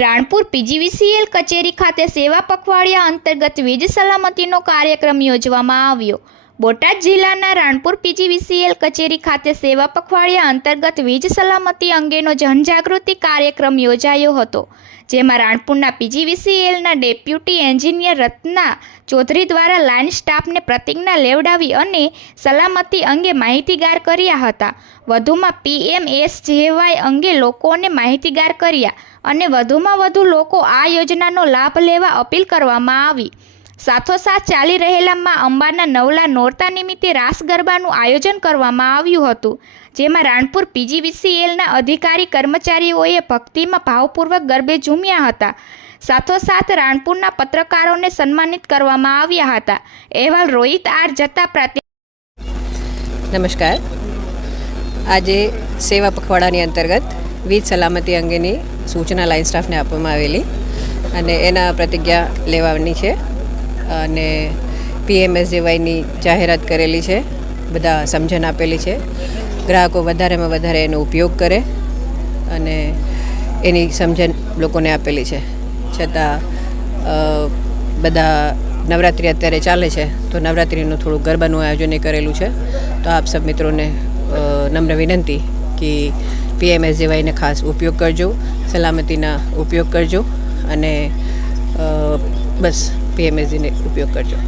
Ranpur PGVCL કચેરી ખાતે સેવા પખવાડિયા અંતર્ગત વીજ સલામતીનો કાર્યક્રમ યોજવામાં આવ્યો। બોટાદ જિલ્લાના રાણપુર પીજીવીસીએલ કચેરી ખાતે સેવા પખવાડિયા અંતર્ગત વીજ સલામતી અંગેનો જનજાગૃતિ કાર્યક્રમ યોજાયો હતો, જેમાં રાણપુરના પીજીવીસીએલના ડેપ્યુટી એન્જિનિયર રત્ના ચૌધરી દ્વારા લાઇન સ્ટાફને પ્રતિજ્ઞા લેવડાવી અને સલામતી અંગે માહિતીગાર કર્યા હતા। વધુમાં PMSJY અંગે લોકોને માહિતીગાર કર્યા અને વધુમાં વધુ લોકો આ યોજનાનો લાભ લેવા અપીલ કરવામાં આવી। સાથોસાથ ચાલી રહેલા માં અંબાના નવલા નોરતા નિમિત્તે રાસ ગરબાનું આયોજન કરવામાં આવ્યું હતું, જેમાં રાણપુર પીજીવીસીએલના અધિકારી કર્મચારીઓએ ભક્તિમાં ભાવપૂર્વક ગરબે ઝૂમ્યા હતા। સાથોસાથ રાણપુરના પત્રકારોને સન્માનિત કરવામાં આવ્યા હતા। અહેવાલ રોહિત આર જતા પ્રાંત। નમસ્કાર। આજે સેવા પખવાડાની અંતર્ગત વીજ સલામતી અંગેની સૂચના લાઇન સ્ટાફને આપવામાં આવેલી અને એના પ્રતિજ્ઞા લેવાની છે અને PMSJYની જાહેરાત કરેલી છે, બધા સમજણ આપેલી છે। ગ્રાહકો વધારેમાં વધારે એનો ઉપયોગ કરે અને એની સમજણ લોકોને આપેલી છે। છતાં બધા નવરાત્રિ અત્યારે ચાલે છે તો નવરાત્રિનું થોડું ગરબાનું આયોજન કરેલું છે, તો આપ સબ મિત્રોને નમ્ર વિનંતી કે PMSJYને ખાસ ઉપયોગ કરજો, સલામતીના ઉપયોગ કરજો અને બસ PMSJને ઉપયોગ કરજો।